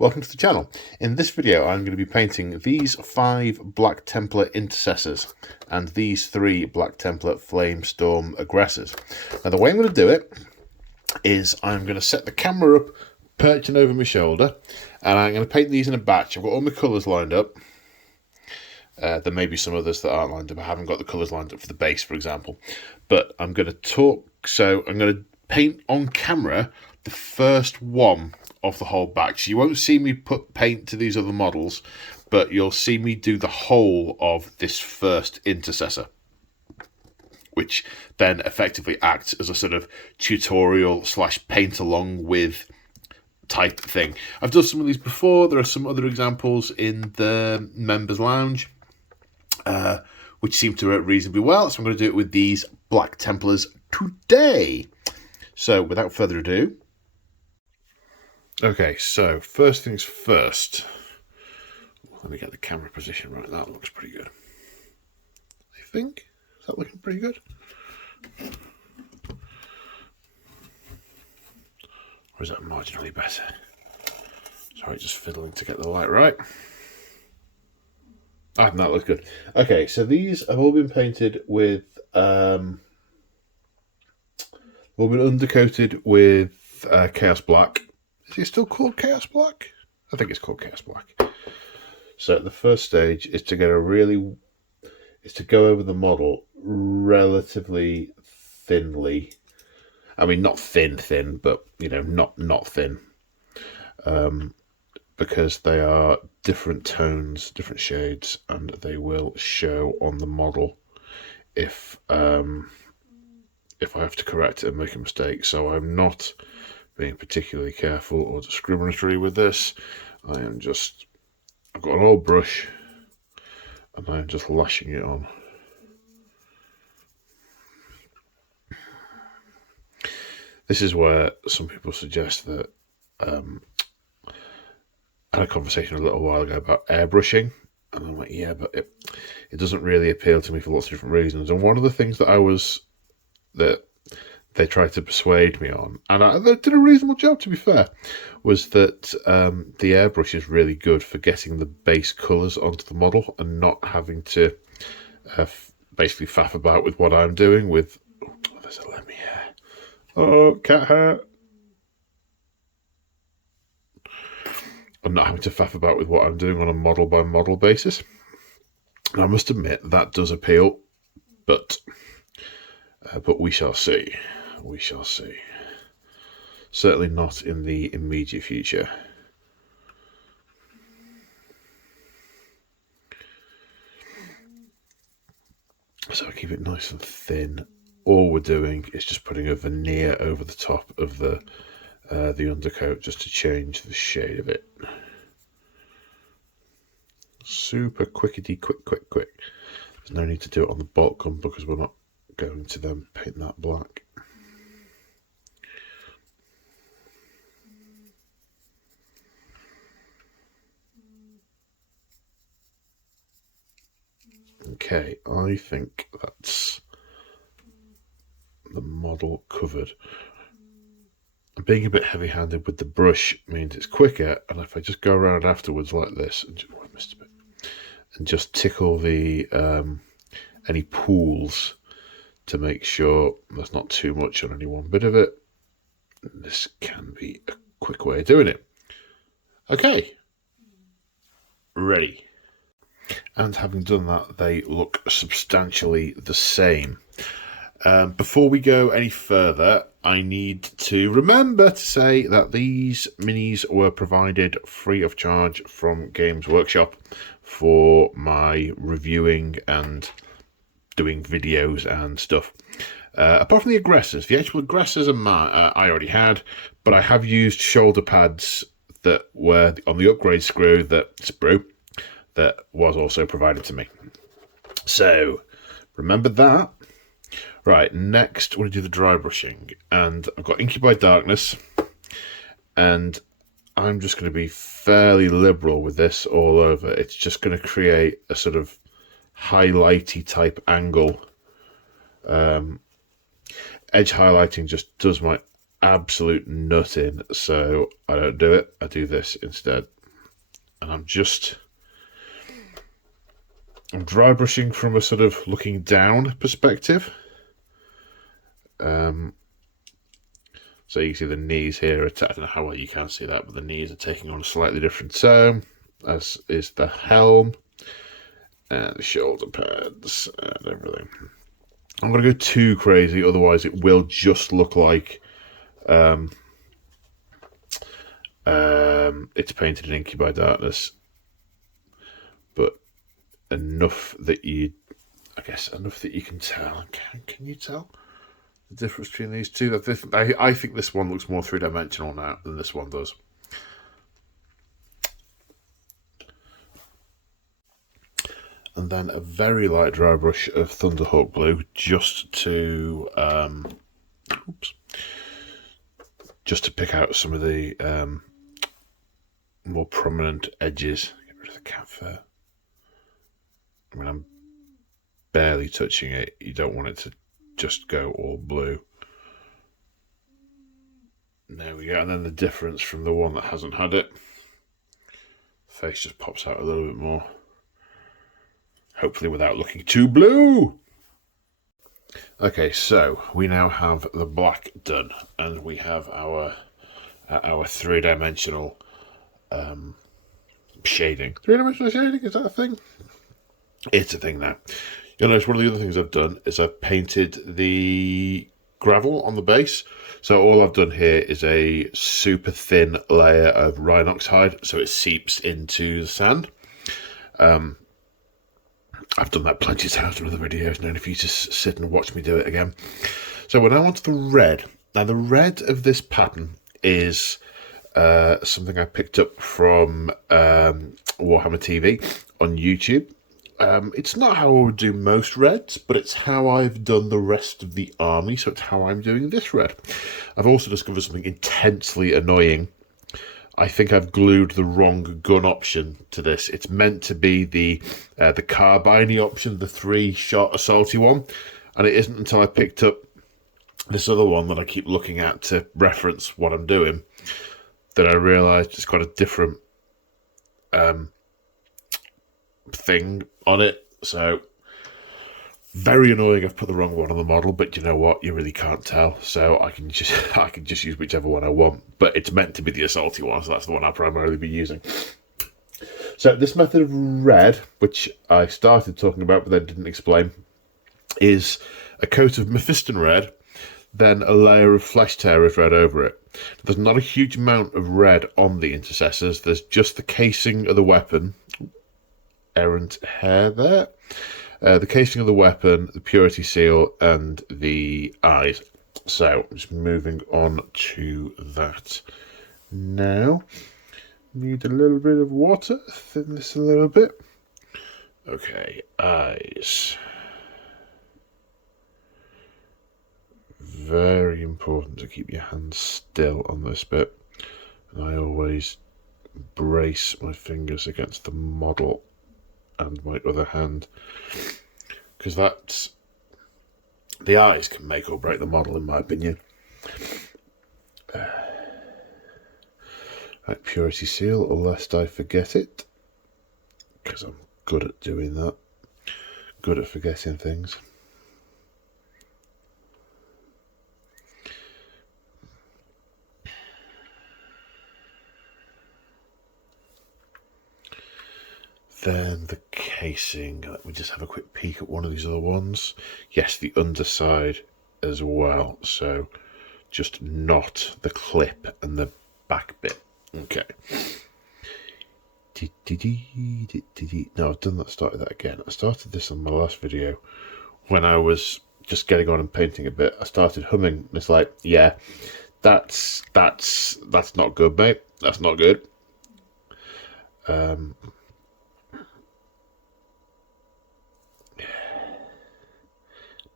Welcome to the channel. In this video I'm going to be painting these 5 Black Templar Intercessors and these 3 Black Templar Flamestorm Aggressors. Now the way I'm going to do it is I'm going to set the camera up perching over my shoulder and I'm going to paint these in a batch. I've got all my colours lined up. There may be some others that aren't lined up. I haven't got the colours lined up for the base, for example. But I'm going to talk, so I'm going to paint on camera the first one of the whole batch. You won't see me put paint to these other models, but you'll see me do the whole of this first Intercessor, which then effectively acts as a sort of tutorial / paint along with type thing. I've done some of these before. There are some other examples in the members lounge which seem to work reasonably well, so I'm going to do it with these Black Templars today. So without further ado, okay, so first things first, let me get the camera position right. That looks pretty good, I think. Is that looking pretty good? Or is that marginally better? Sorry, just fiddling to get the light right. Ah, that looks good. Okay, so these have all been painted with, all been undercoated with Chaos Black. Is it still called Chaos Black? I think it's called Chaos Black. So the first stage is to get to go over the model relatively thinly. I mean, not thin, but you know, not thin. Because they are different tones, different shades, and they will show on the model if I have to correct it and make a mistake. So I'm not being particularly careful or discriminatory with this. I've got an old brush and I'm just lashing it on. This is where some people suggest that I had a conversation a little while ago about airbrushing, and I'm like, yeah, but it doesn't really appeal to me for lots of different reasons. And one of the things that they tried to persuade me on, and they did a reasonable job, to be fair, was that the airbrush is really good for getting the base colours onto the model and not having to basically faff about with what I'm doing with... Oh, there's a lemmy hair. Oh, cat hair. I'm not having to faff about with what I'm doing on a model by model basis. And I must admit that does appeal, but we shall see. We shall see. Certainly not in the immediate future. So I keep it nice and thin. All we're doing is just putting a veneer over the top of the undercoat just to change the shade of it. Super quickety quick. There's no need to do it on the bolt gun because we're not going to then paint that black. Okay, I think that's the model covered. Being a bit heavy-handed with the brush means it's quicker, and if I just go around afterwards like this, and just tickle the any pools to make sure there's not too much on any one bit of it, this can be a quick way of doing it. Okay, ready. And having done that, they look substantially the same. Before we go any further, I need to remember to say that these minis were provided free of charge from Games Workshop for my reviewing and doing videos and stuff. Apart from the aggressors, the actual aggressors I already had, but I have used shoulder pads that were on the upgrade sprue that was also provided to me. So remember that. Right, next we're going to do the dry brushing, and I've got Inky by Darkness, and I'm just going to be fairly liberal with this all over. It's just going to create a sort of highlighty type angle. Edge highlighting just does my absolute nutting, so I don't do it. I do this instead. And I'm dry brushing from a sort of looking down perspective. So you can see the knees here. I don't know how well you can see that, but the knees are taking on a slightly different tone, as is the helm and the shoulder pads and everything. I'm going to go too crazy, otherwise it will just look like it's painted in Inky by Darkness. But enough that you can tell. Can you tell the difference between these two? I think this one looks more three-dimensional now than this one does. And then a very light dry brush of Thunderhawk blue just to pick out some of the more prominent edges. Get rid of the cat fur. I mean, I'm barely touching it. You don't want it to just go all blue. There we go. And then the difference from the one that hasn't had it. Face just pops out a little bit more. Hopefully without looking too blue. Okay, so we now have the black done, and we have our three-dimensional shading. Three-dimensional shading, is that a thing? It's a thing now. You'll notice one of the other things I've done is I've painted the gravel on the base. So all I've done here is a super thin layer of Rhinox hide, so it seeps into the sand. I've done that plenty of times in other videos, known if you just sit and watch me do it again. So we're now onto the red. Now the red of this pattern is something I picked up from Warhammer TV on YouTube. It's not how I would do most reds, but it's how I've done the rest of the army, so it's how I'm doing this red. I've also discovered something intensely annoying. I think I've glued the wrong gun option to this. It's meant to be the carbine option, the 3-shot assaulty one, and it isn't until I picked up this other one that I keep looking at to reference what I'm doing that I realised it's got a different thing on it. So very annoying. I've put the wrong one on the model, but you know what, you really can't tell, so I can just use whichever one I want. But it's meant to be the assaulty one, so that's the one I'll primarily be using. So this method of red, which I started talking about but then didn't explain, is a coat of Mephiston red, then a layer of Flesh Tearers red over it. There's not a huge amount of red on the Intercessors. There's just the casing of the weapon, errant hair there, the casing of the weapon, the purity seal, and the eyes. So just moving on to that now. Need a little bit of water, thin this a little bit. Okay, eyes. Very important to keep your hands still on this bit. And I always brace my fingers against the model and my other hand, because that's the eyes can make or break the model, in my opinion. Right, purity seal, lest I forget it, because I'm good at doing that, good at forgetting things. Then the casing. Let me just have a quick peek at one of these other ones. Yes, the underside as well. So just not the clip and the back bit. Okay. No, I've done that, started that again. I started this on my last video when I was just getting on and painting a bit. I started humming, and it's like, yeah, that's not good, mate. That's not good.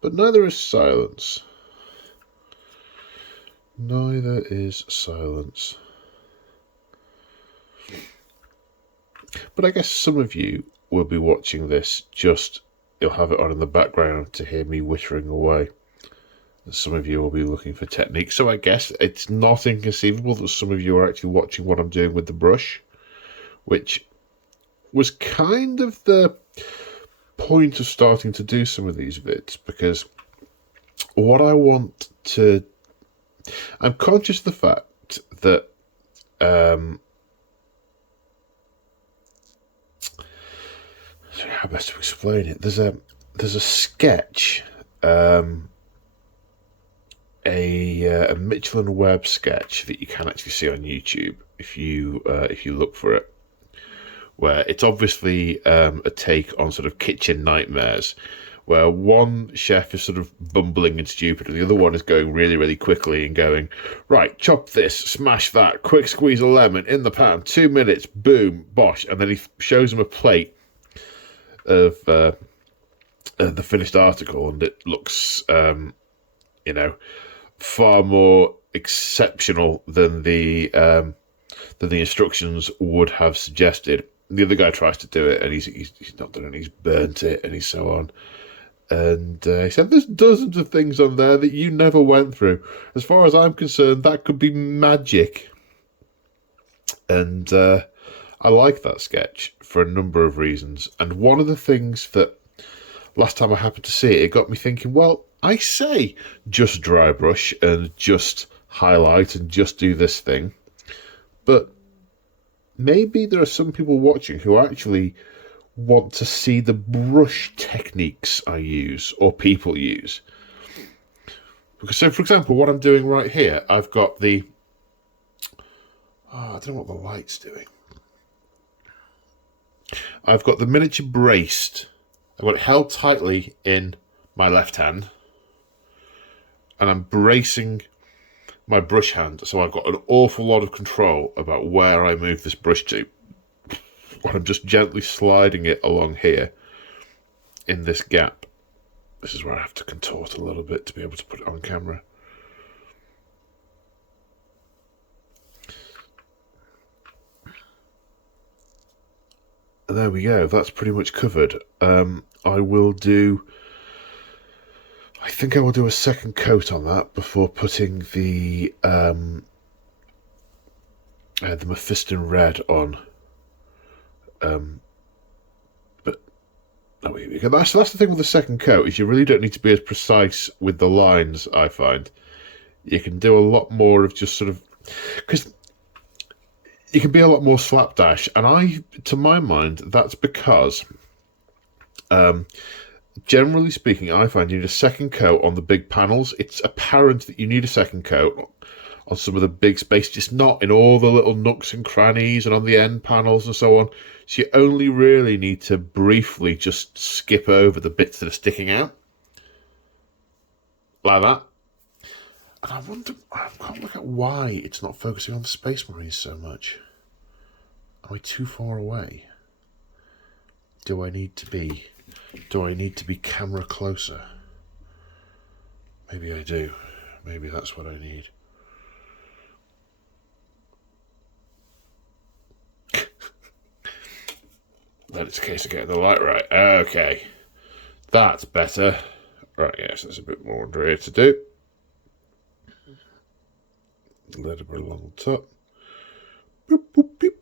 But neither is silence. Neither is silence. But I guess some of you will be watching this, you'll have it on in the background to hear me whittering away. Some of you will be looking for technique, so I guess it's not inconceivable that some of you are actually watching what I'm doing with the brush, which was kind of the point of starting to do some of these vids, because what I want to... I'm conscious of the fact that how best to explain it? There's a sketch, a Michelin Webb sketch that you can actually see on YouTube if you look for it, where it's obviously a take on sort of kitchen nightmares, where one chef is sort of bumbling and stupid and the other one is going really, really quickly and going, right, chop this, smash that, quick squeeze a lemon in the pan, 2 minutes, boom, bosh. And then he shows him a plate of the finished article, and it looks, far more exceptional than the instructions would have suggested. The other guy tries to do it, and he's not done it. He's burnt it, and he's so on. And he said, "There's dozens of things on there that you never went through. As far as I'm concerned, that could be magic." And I like that sketch for a number of reasons. And one of the things that last time I happened to see it, it got me thinking, well, I say just dry brush and just highlight and just do this thing, but maybe there are some people watching who actually want to see the brush techniques I use or people use. Because, so for example, what I'm doing right here, I've got the... I don't know what the light's doing. I've got the miniature braced. I've got it held tightly in my left hand, and I'm bracing my brush hand, so I've got an awful lot of control about where I move this brush to. And I'm just gently sliding it along here in this gap. This is where I have to contort a little bit to be able to put it on camera. And there we go, that's pretty much covered. I think I will do a second coat on that before putting the Mephiston red on. But oh, here we go. That's the thing with the second coat, is you really don't need to be as precise with the lines, I find. You can do a lot more of just sort of... because you can be a lot more slapdash, and to my mind, that's because... generally speaking, I find you need a second coat on the big panels. It's apparent that you need a second coat on some of the big space, just not in all the little nooks and crannies and on the end panels and so on. So you only really need to briefly just skip over the bits that are sticking out. Like that. And I wonder, I can't look at why it's not focusing on the Space Marines so much. Am I too far away? Do I need to be camera closer? Maybe I do. Maybe that's what I need. Then it's a case of getting the light right. Okay. That's better. Right, yes, there's a bit more under here to do. A little bit along the top. Boop, boop, beep.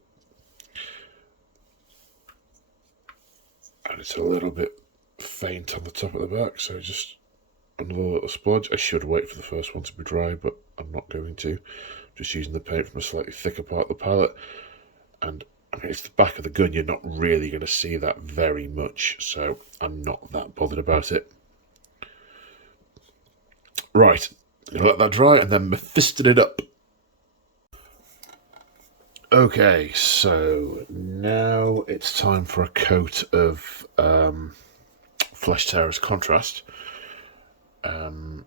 And it's a little bit faint on the top of the back, so just another little splodge. I should wait for the first one to be dry, but I'm not going to. I'm just using the paint from a slightly thicker part of the palette. And I mean, it's the back of the gun, you're not really going to see that very much, so I'm not that bothered about it. Right, I'm going to let that dry and then Mephiston it up. Okay, so now it's time for a coat of Flesh Tearer's Contrast. And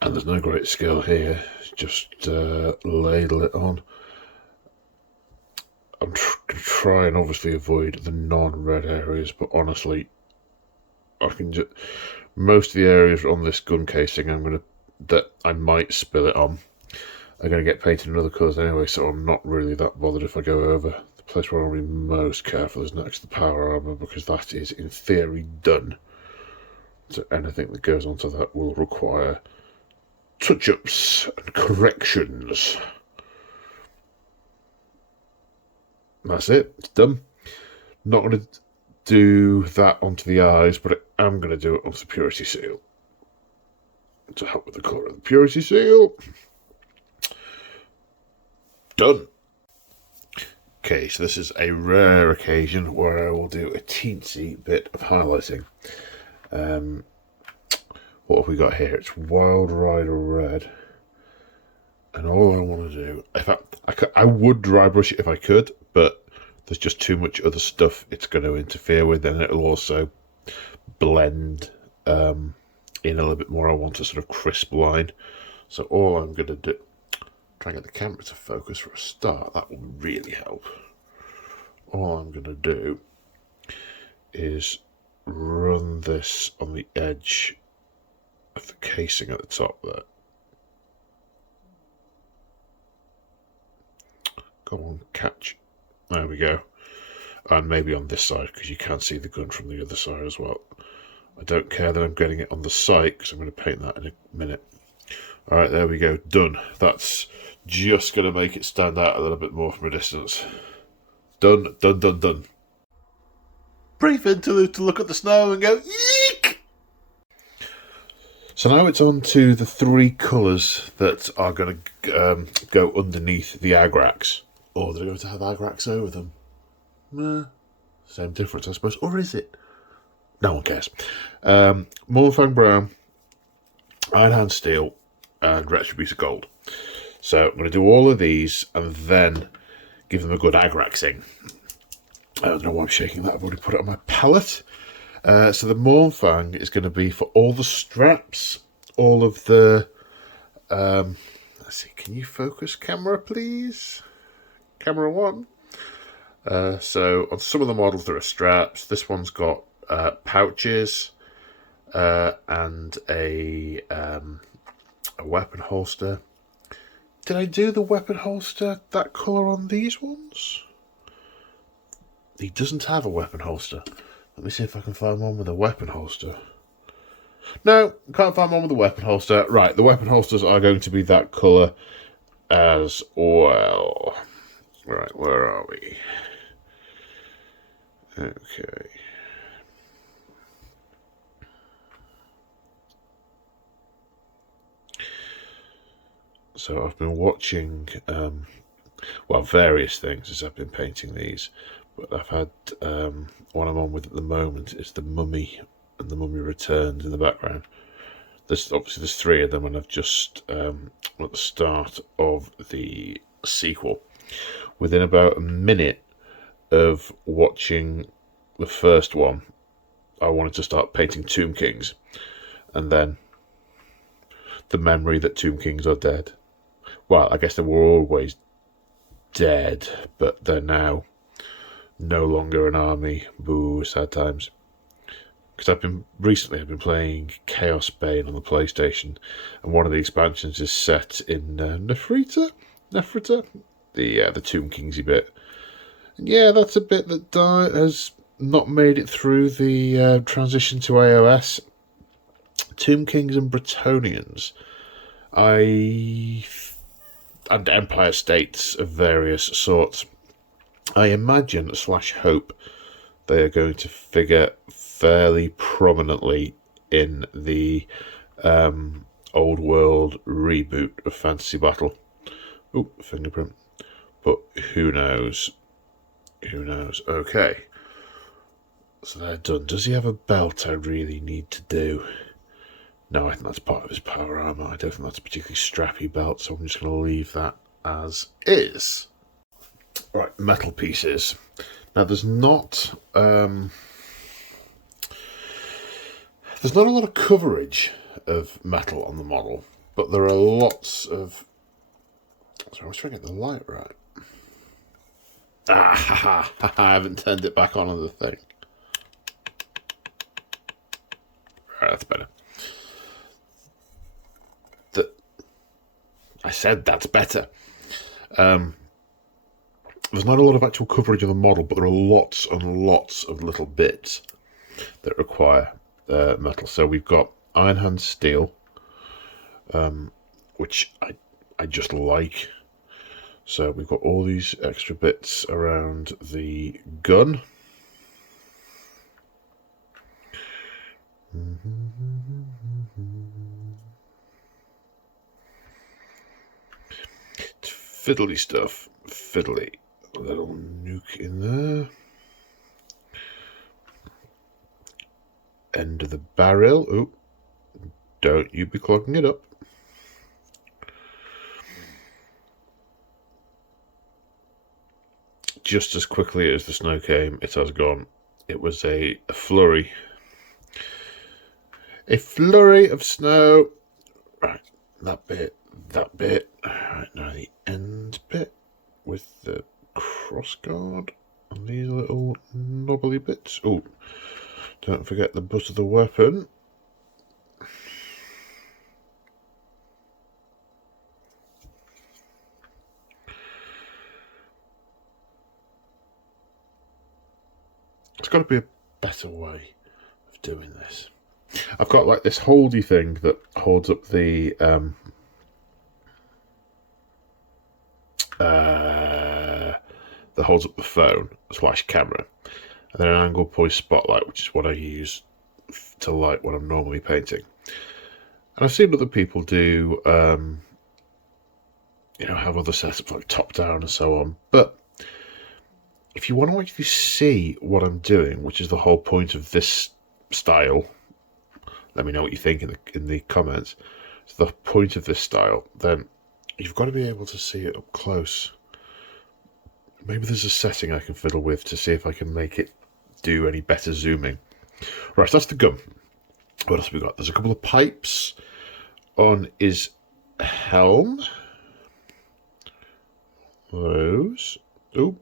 there's no great skill here, just ladle it on. I'm trying obviously avoid the non-red areas, but honestly, I can just... most of the areas on this gun casing that I might spill it on are going to get painted in other colours anyway, so I'm not really that bothered if I go over. The place where I'll be most careful is next to the power armour, because that is, in theory, done. So anything that goes onto that will require touch-ups and corrections. That's it. It's done. Not going to do that onto the eyes, but I am going to do it onto the purity seal to help with the colour of the purity seal. Done. Okay, so this is a rare occasion where I will do a teensy bit of highlighting. What have we got here? It's Wild Rider Red. And all I want to do, in fact, I would dry brush it if I could, but there's just too much other stuff it's going to interfere with, and it'll also blend in a little bit more. I want a sort of crisp line. So all I'm going to do, try and get the camera to focus for a start, that will really help. All I'm going to do is run this on the edge of the casing at the top there. Go on, catch. There we go. And maybe on this side, because you can see the gun from the other side as well. I don't care that I'm getting it on the sight, because I'm going to paint that in a minute. Alright, there we go. Done. That's just going to make it stand out a little bit more from a distance. Done, done, done, done. Brief interlude to look at the snow and go, eek! So now it's on to the three colours that are going to go underneath the agrax. Or they're going to have agrax over them. Same difference, I suppose. Or is it? No one cares. Mornfang Brown, Ironhand Steel, and Retributor Gold. So I'm going to do all of these and then give them a good agraxing. I don't know why I'm shaking that. I've already put it on my palette. So the Mornfang is going to be for all the straps, all of the... let's see, can you focus camera, please? Camera 1. So on some of the models there are straps. This one's got pouches and a weapon holster. Did I do the weapon holster that colour on these ones? He doesn't have a weapon holster. Let me see if I can find one with a weapon holster. No, can't find one with a weapon holster. Right, the weapon holsters are going to be that colour as well. Right, where are we? Okay. So I've been watching, various things as I've been painting these. But I've had, one I'm on with at the moment is the Mummy and the Mummy Returns in the background. There's three of them, and I've just, at the start of the sequel. Within about a minute of watching the first one, I wanted to start painting Tomb Kings. And then the memory that Tomb Kings are dead. Well, I guess they were always dead, but they're now no longer an army. Boo, sad times. Because I've been playing Chaos Bane on the PlayStation, and one of the expansions is set in Nephrita, the Tomb Kingsy bit. And yeah, that's a bit that has not made it through the transition to iOS. Tomb Kings and Bretonnians, and Empire States of various sorts. I imagine / hope they are going to figure fairly prominently in the old world reboot of Fantasy Battle. Oh, fingerprint. But who knows? Who knows? Okay. So they're done. Does he have a belt I really need to do? No, I think that's part of his power armor. I don't think that's a particularly strappy belt, so I'm just going to leave that as is. Right, metal pieces. Now, there's not a lot of coverage of metal on the model, but there are lots of... Sorry, I was trying to get the light right. I haven't turned it back on the thing. Right, that's better. I said that's better. There's not a lot of actual coverage of the model, but there are lots and lots of little bits that require metal. So we've got iron hand steel, which I just like. So we've got all these extra bits around the gun. It's fiddly stuff. Fiddly. A little nuke in there. End of the barrel. Oh, don't you be clogging it up. Just as quickly as the snow came, it has gone. It was a flurry. A flurry of snow. Right, that bit, that bit. Right, now the end bit with the crossguard and these little knobbly bits. Oh, don't forget the butt of the weapon. There's got to be a better way of doing this. I've got like this holdy thing that holds up the phone / camera, and then an angle point spotlight, which is what I use to light when I'm normally painting. And I've seen other people do, have other setups like top down and so on. But if you want to actually see what I'm doing, which is the whole point of this style, let me know what you think in the comments. It's the point of this style. Then you've got to be able to see it up close. Maybe there's a setting I can fiddle with to see if I can make it do any better zooming. Right, so that's the gun. What else have we got? There's a couple of pipes on his helm. Those. Oh,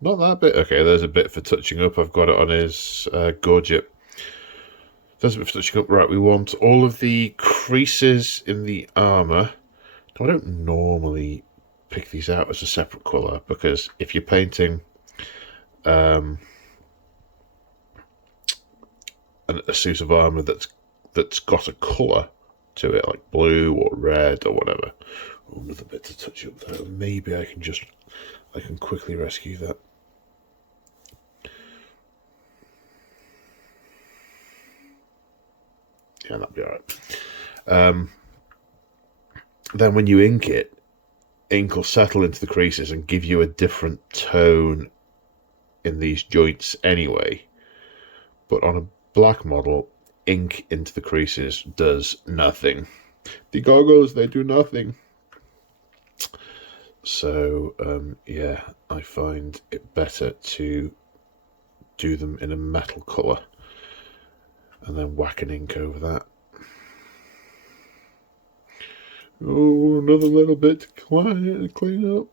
not that bit. Okay, there's a bit for touching up. I've got it on his gorget. There's a bit for touching up. Right, we want all of the creases in the armour. Now, I don't normally pick these out as a separate colour, because if you're painting a suit of armour that's got a colour to it, like blue or red or whatever. Oh, another bit to touch up there. Maybe I can quickly rescue that. Yeah, that'd be alright. Then when you ink it, ink will settle into the creases and give you a different tone in these joints anyway. But on a black model, ink into the creases does nothing. The goggles, they do nothing. So, yeah, I find it better to do them in a metal colour and then whack an ink over that. Oh, another little bit to clean up.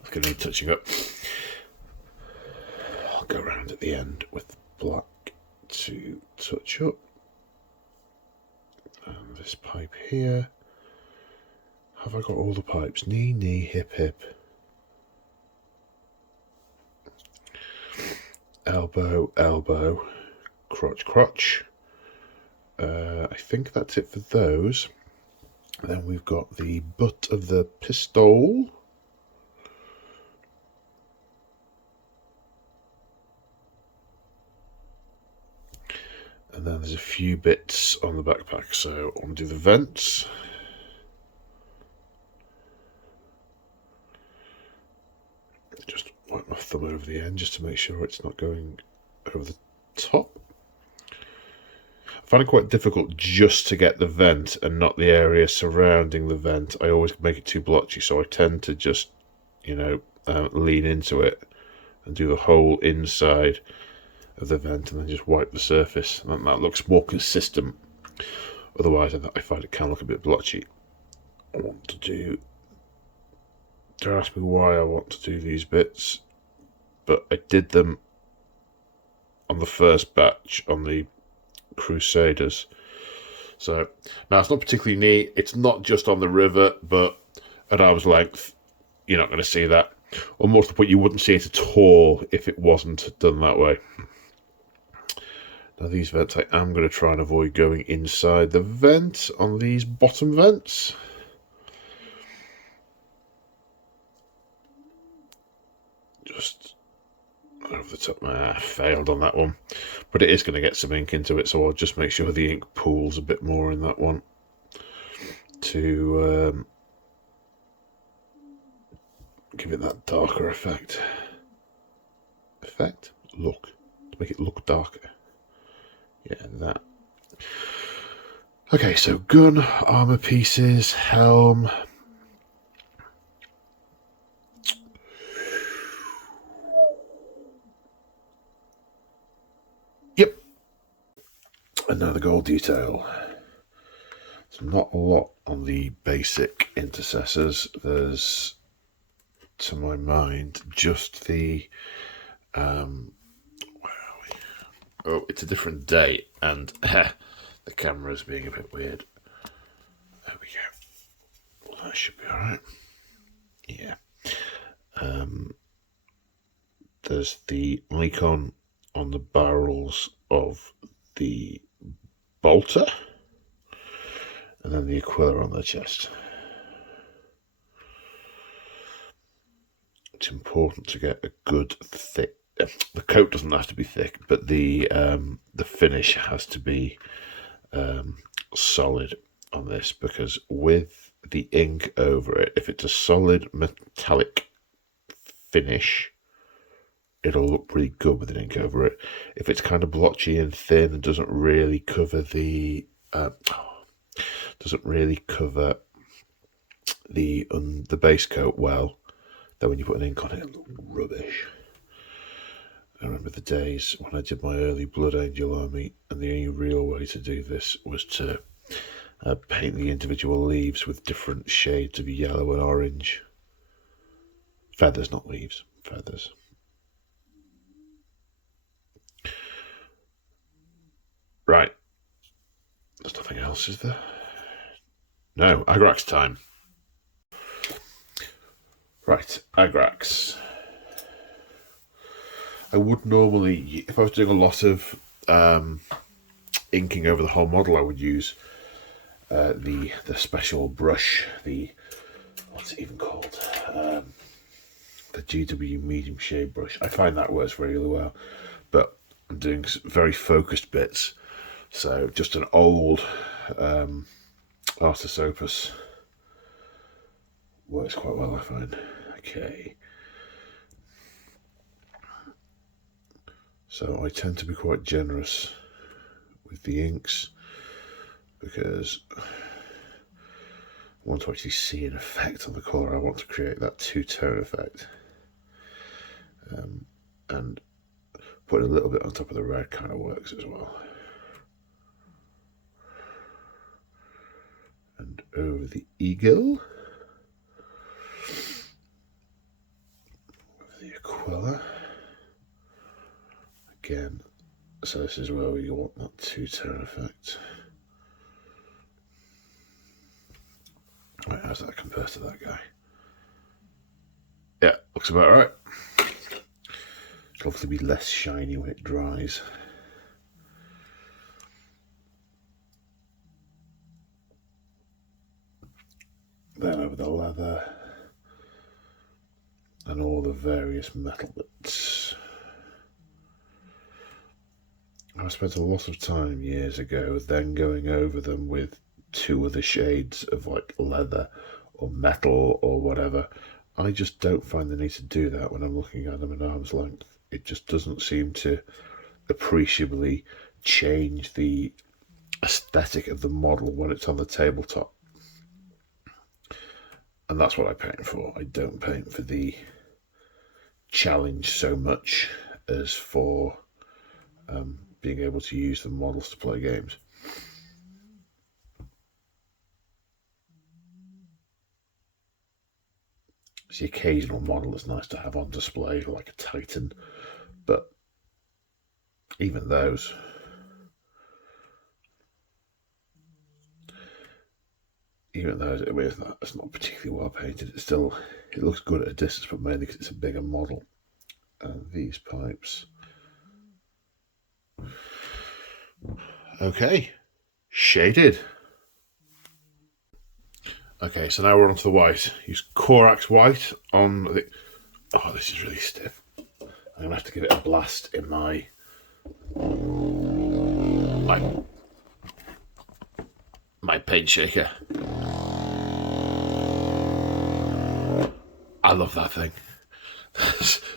It's going to need touching up. I'll go around at the end with black to touch up. And this pipe here. Have I got all the pipes? Knee, knee, hip, hip. Elbow, elbow. Crotch, crotch. I think that's it for those. Then we've got the butt of the pistol. And then there's a few bits on the backpack. So I want to do the vents. Just wipe my thumb over the end just to make sure it's not going over the top. I find it quite difficult just to get the vent and not the area surrounding the vent. I always make it too blotchy, so I tend to just, lean into it and do the whole inside of the vent and then just wipe the surface. And that looks more consistent. Otherwise, I find it can look a bit blotchy. I want to do... Don't ask me why I want to do these bits, but I did them on the first batch on the Crusaders. So now it's not particularly neat. It's not just on the river, but at arm's length you're not going to see that. Or more to the point, you wouldn't see it at all if it wasn't done that way. Now these vents, I am going to try and avoid going inside the vent on these bottom vents. Just over the top. I failed on that one. But it is going to get some ink into it, so I'll just make sure the ink pools a bit more in that one to give it that darker effect. Look. To make it look darker. Yeah, that. Okay, so gun, armor pieces, helm. Yep. And now the gold detail. There's not a lot on the basic Intercessors. There's, to my mind, just the where are we? Oh, it's a different day, and the camera's being a bit weird. There we go. Well, that should be alright. Yeah. There's the icon on the barrels of the bolter, and then the Aquila on the chest. It's important to get a good thick. The coat doesn't have to be thick, but the finish has to be solid on this, because with the ink over it, if it's a solid metallic finish, it'll look pretty good with an ink over it. If it's kind of blotchy and thin and doesn't really cover the the base coat well, then when you put an ink on it, it'll look rubbish. I remember the days when I did my early Blood Angel army, and the only real way to do this was to paint the individual leaves with different shades of yellow and orange. Feathers, not leaves. Feathers. Right. There's nothing else, is there? No, Agrax time. Right, Agrax. I would normally, if I was doing a lot of inking over the whole model, I would use the special brush, what's it even called? The GW medium shade brush. I find that works really well, but I'm doing very focused bits, so just an old Artis Opus works quite well, I find. Okay. So I tend to be quite generous with the inks, because I want to actually see an effect on the colour. I want to create that two-tone effect. And putting a little bit on top of the red kind of works as well. And over the eagle, over the Aquila. Again, so this is where we want that two-tone effect. Right, how's that compared to that guy? Yeah, looks about right. It'll obviously be less shiny when it dries. Then over the leather and all the various metal bits. I spent a lot of time years ago then going over them with two other shades of like leather or metal or whatever. I just don't find the need to do that when I'm looking at them at arm's length. It just doesn't seem to appreciably change the aesthetic of the model when it's on the tabletop. And that's what I paint for. I don't paint for the challenge so much as for being able to use the models to play games. It's the occasional model that's nice to have on display, like a Titan, but even those. even though it's not particularly well painted, it looks good at a distance, but mainly because it's a bigger model. And these pipes. Okay, shaded. Okay, so now we're on to the white. Use Corax white on the... Oh, this is really stiff. I'm going to have to give it a blast in my paint shaker. I love that thing.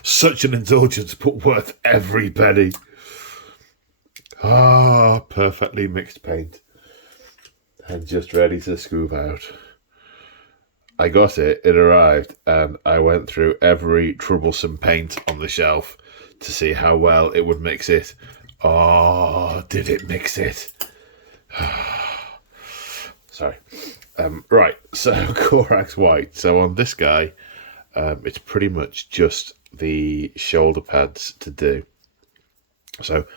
Such an indulgence, but worth every penny. Ah, perfectly mixed paint. And just ready to scoop out. I got it, it arrived, and I went through every troublesome paint on the shelf to see how well it would mix it. Oh, did it mix it? Sorry. Right, so Corax white. So on this guy, it's pretty much just the shoulder pads to do. So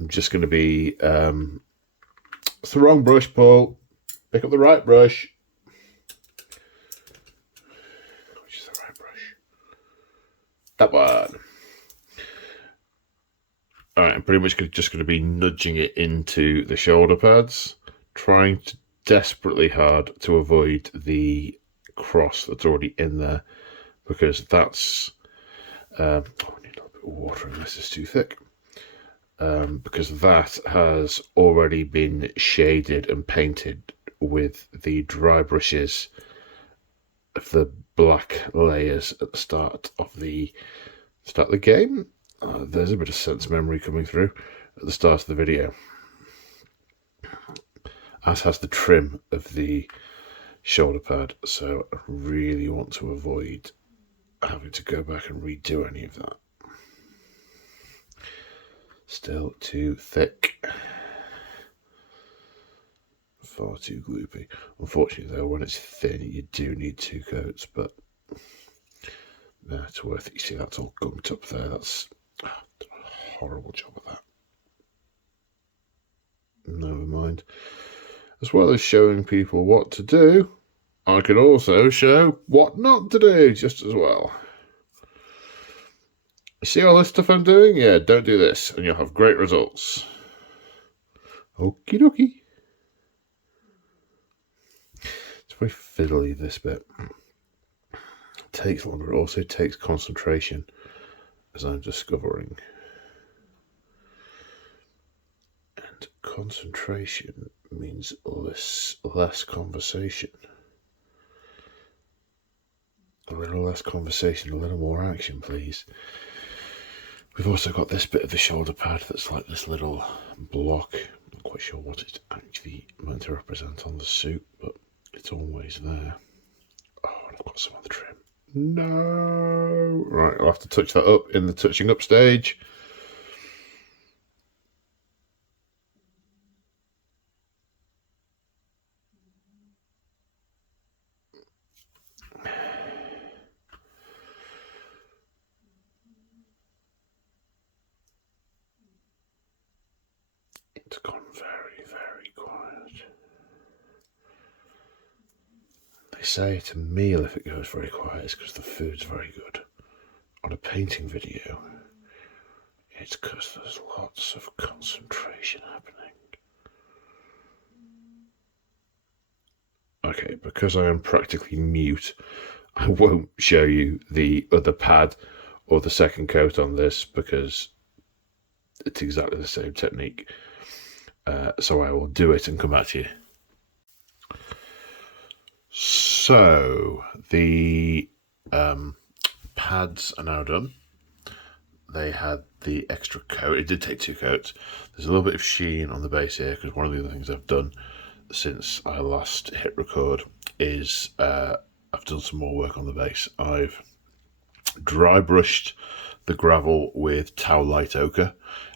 I'm just going to be... it's the wrong brush, Paul. Pick up the right brush. Which is the right brush? That one. Alright, I'm pretty much just going to be nudging it into the shoulder pads, trying to desperately hard to avoid the cross that's already in there, because that's... oh, we need a little bit of water and this is too thick. Because that has already been shaded and painted with the dry brushes of the black layers at the start of the game. There's a bit of sense memory coming through at the start of the video, as has the trim of the shoulder pad, so I really want to avoid having to go back and redo any of that. Still too thick. Far too gloopy. Unfortunately though, when it's thin you do need 2 coats, but it's worth it. You see that's all gunked up there. That's a horrible job of that. Never mind. As well as showing people what to do, I can also show what not to do just as well. See all this stuff I'm doing? Yeah, don't do this and you'll have great results. Okie dokie. It's very fiddly, this bit. It takes longer, it also takes concentration, as I'm discovering. And concentration means less conversation. A little less conversation, a little more action, please. We've also got this bit of the shoulder pad that's like this little block. I'm not quite sure what it's actually meant to represent on the suit, but it's always there. Oh, and I've got some of the trim. No! Right, I'll have to touch that up in the touching up stage. It's gone very, very quiet. They say it's a meal if it goes very quiet, it's because the food's very good. On a painting video, it's because there's lots of concentration happening. Okay, because I am practically mute, I won't show you the other pad or the second coat on this because it's exactly the same technique. So I will do it and come back to you. So the pads are now done. They had the extra coat. It did take 2 coats. There's a little bit of sheen on the base here because one of the other things I've done since I last hit record is I've done some more work on the base. I've dry brushed the gravel with Tau Light Ochre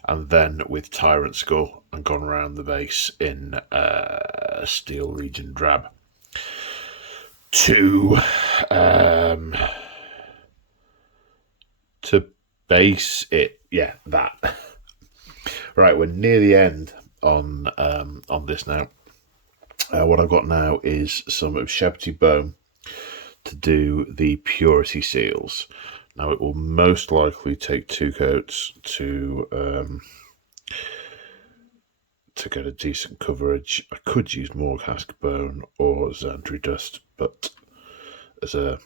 and then with Tyrant Skull and gone around the base in Steel Legion Drab to base it. Yeah, that. Right, we're near the end on this now. What I've got now is some Shepherd's bone to do the purity seals. Now it will most likely take 2 coats to get a decent coverage. I could use Morghask bone or Xandri dust, but as a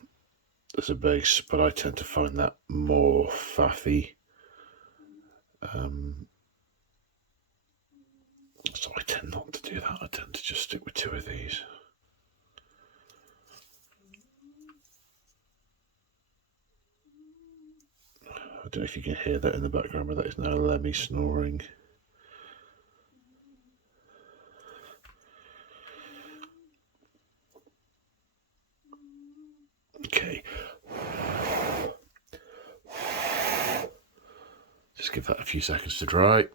base, but I tend to find that more faffy. So I tend not to do that. I tend to just stick with 2 of these. I don't know if you can hear that in the background, but that is now Lemmy snoring. Okay. Just give that a few seconds to dry.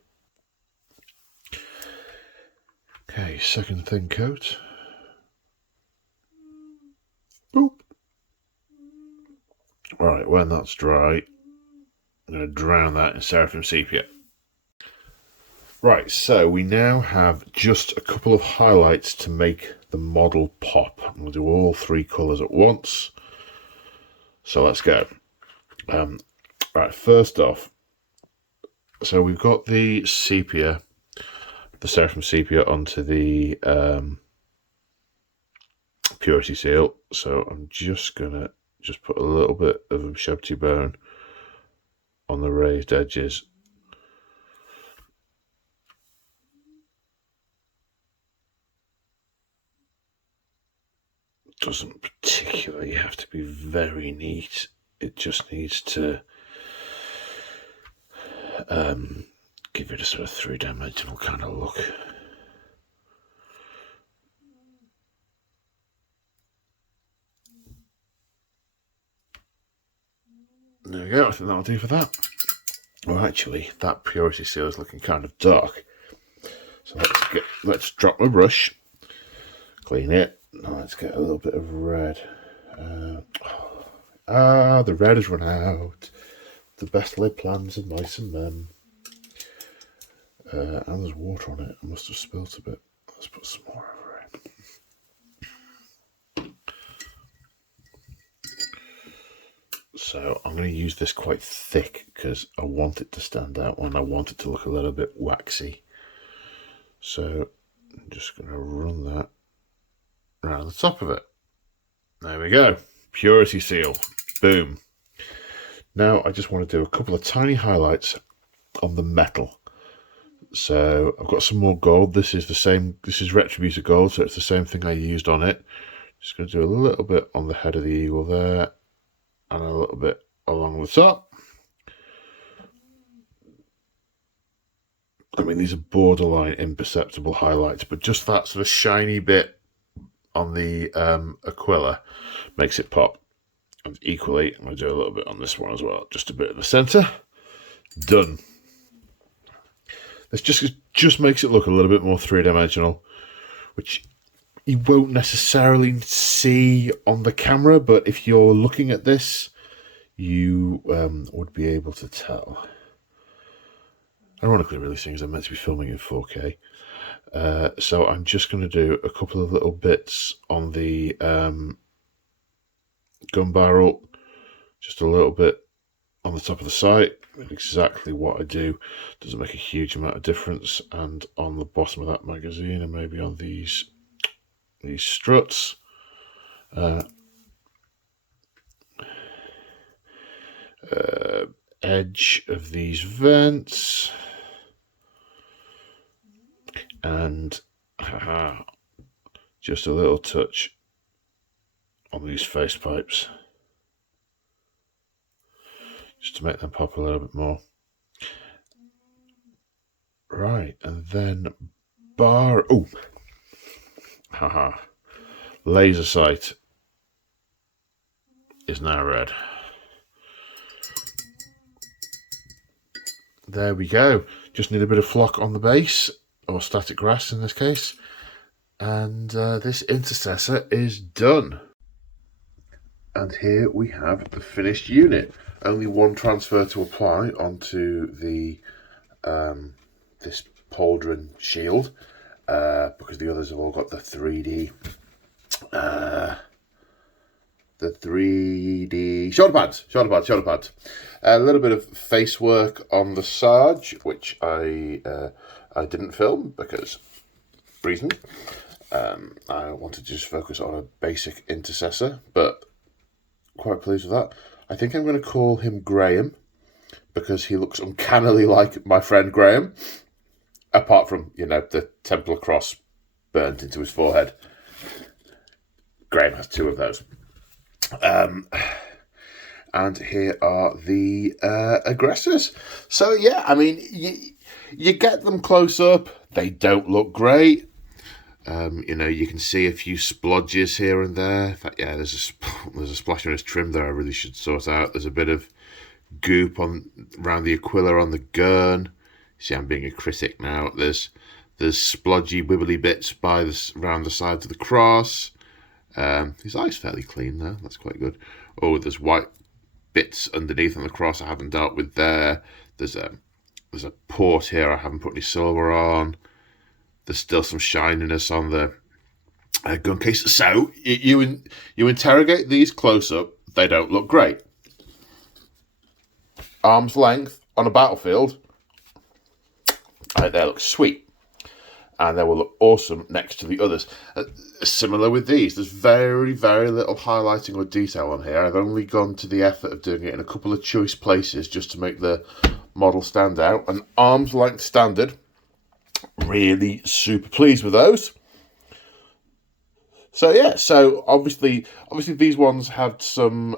Okay, second thin coat. Boop. Right, when that's dry, I'm going to drown that in Seraphim Sepia. Right, so we now have just a couple of highlights to make the model pop. I'm going to do all 3 colours at once. So let's go. Right, first off, so we've got the sepia, the Seraphim Sepia onto the purity seal. So I'm just going to put a little bit of Shepherd's bone on the raised edges. Doesn't particularly have to be very neat. It just needs to give it a sort of 3-dimensional kind of look. There we go. I think that'll do for that. Well, actually, that purity seal is looking kind of dark. So let's drop my brush, clean it. Now let's get a little bit of red. The red has run out. The best laid plans of mice and men. And there's water on it. I must have spilt a bit. Let's put some more over it. So I'm going to use this quite thick because I want it to stand out and I want it to look a little bit waxy. So I'm just going to run that around the top of it. There we go. Purity seal. Boom. Now I just want to do a couple of tiny highlights on the metal. So I've got some more gold. This is the same. This is Retributor gold, so it's the same thing I used on it. Just going to do a little bit on the head of the eagle there, and a little bit along the top. I mean, these are borderline imperceptible highlights, but just that sort of shiny bit on the Aquila makes it pop. And equally, I'm going to do a little bit on this one as well, just a bit in the centre. Done. This just makes it look a little bit more 3-dimensional, which you won't necessarily see on the camera, but if you're looking at this, you would be able to tell. Ironically, really, things I'm meant to be filming in 4K. So I'm just going to do a couple of little bits on the gun barrel, just a little bit on the top of the sight. Exactly what I do doesn't make a huge amount of difference, and on the bottom of that magazine and maybe on these struts. Edge of these vents, and just a little touch on these face pipes, just to make them pop a little bit more. Right, and then laser sight is now red. There we go. Just need a bit of flock on the base, or static grass in this case, and this intercessor is done. And here we have the finished unit. Only one transfer to apply onto the this pauldron shield, because the others have all got the 3D shoulder pads. A little bit of face work on the Sarge, which I didn't film because reason. I wanted to just focus on a basic Intercessor, but quite pleased with that. I think I'm going to call him Graham because he looks uncannily like my friend Graham, apart from, you know, the Templar cross burnt into his forehead. Graham has 2 of those. And here are the aggressors. So yeah, I mean, you get them close up. They don't look great. You know, you can see a few splodges here and there. In fact, yeah, there's a splash on his trim there I really should sort out. There's a bit of goop around the Aquila on the gurn. See, I'm being a critic now. There's splodgy, wibbly bits around the sides of the cross. His eye's fairly clean though. That's quite good. Oh, there's white bits underneath on the cross I haven't dealt with there. There's a port here I haven't put any silver on. There's still some shininess on the gun case. So you interrogate these close up, they don't look great. Arm's length on a battlefield, they look sweet, and they will look awesome next to the others. Similar with these, there's very, very little highlighting or detail on here. I've only gone to the effort of doing it in a couple of choice places just to make the model stand out. An arm's length standard. Really super pleased with those. So yeah, so obviously these ones had some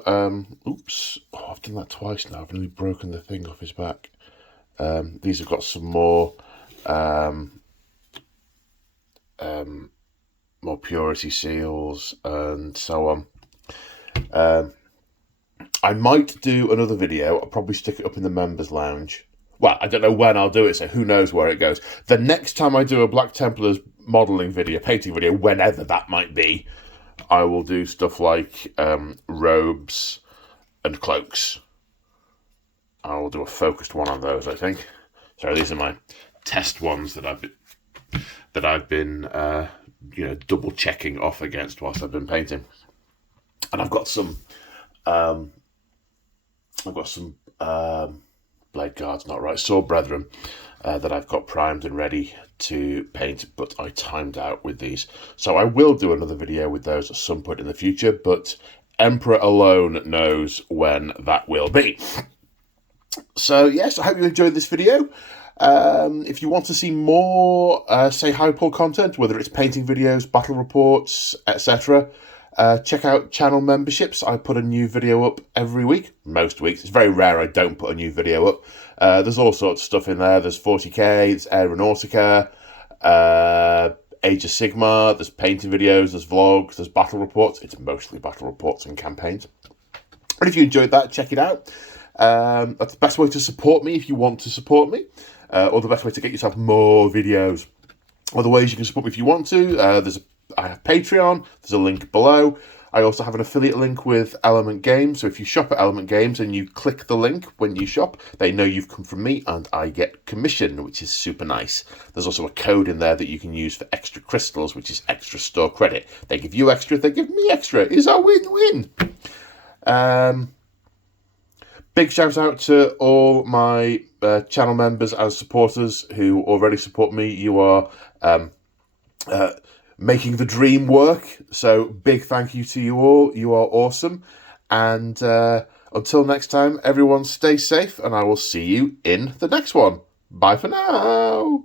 oops, oh, I've done that twice now. I've nearly broken the thing off his back. These have got some more more purity seals and so on. I might do another video. I'll probably stick it up in the members lounge. Well, I don't know when I'll do it, so who knows where it goes. The next time I do a Black Templars modelling video, painting video, whenever that might be, I will do stuff like robes and cloaks. I will do a focused one on those, I think. So these are my test ones that I've been you know, double checking off against whilst I've been painting. And I've got some blade guards, not right, sword brethren that I've got primed and ready to paint, but I timed out with these. So I will do another video with those at some point in the future, but Emperor alone knows when that will be. So yes, I hope you enjoyed this video. If you want to see more, say, Hypol content, whether it's painting videos, battle reports, etc., check out channel memberships. I put a new video up every week, most weeks. It's very rare I don't put a new video up. There's all sorts of stuff in there. There's 40k, there's Aeronautica, Age of Sigmar, there's painting videos, there's vlogs, there's battle reports. It's mostly battle reports and campaigns. And if you enjoyed that, check it out. That's the best way to support me if you want to support me, or the best way to get yourself more videos. Other ways you can support me if you want to. I have Patreon. There's a link below. I also have an affiliate link with Element Games. So if you shop at Element Games and you click the link when you shop, they know you've come from me and I get commission, which is super nice. There's also a code in there that you can use for extra crystals, which is extra store credit. They give you extra, they give me extra. It's a win-win. Big shout out to all my channel members and supporters who already support me. You are making the dream work. So big thank you to you all. You are awesome. And until next time, everyone stay safe and I will see you in the next one. Bye for now.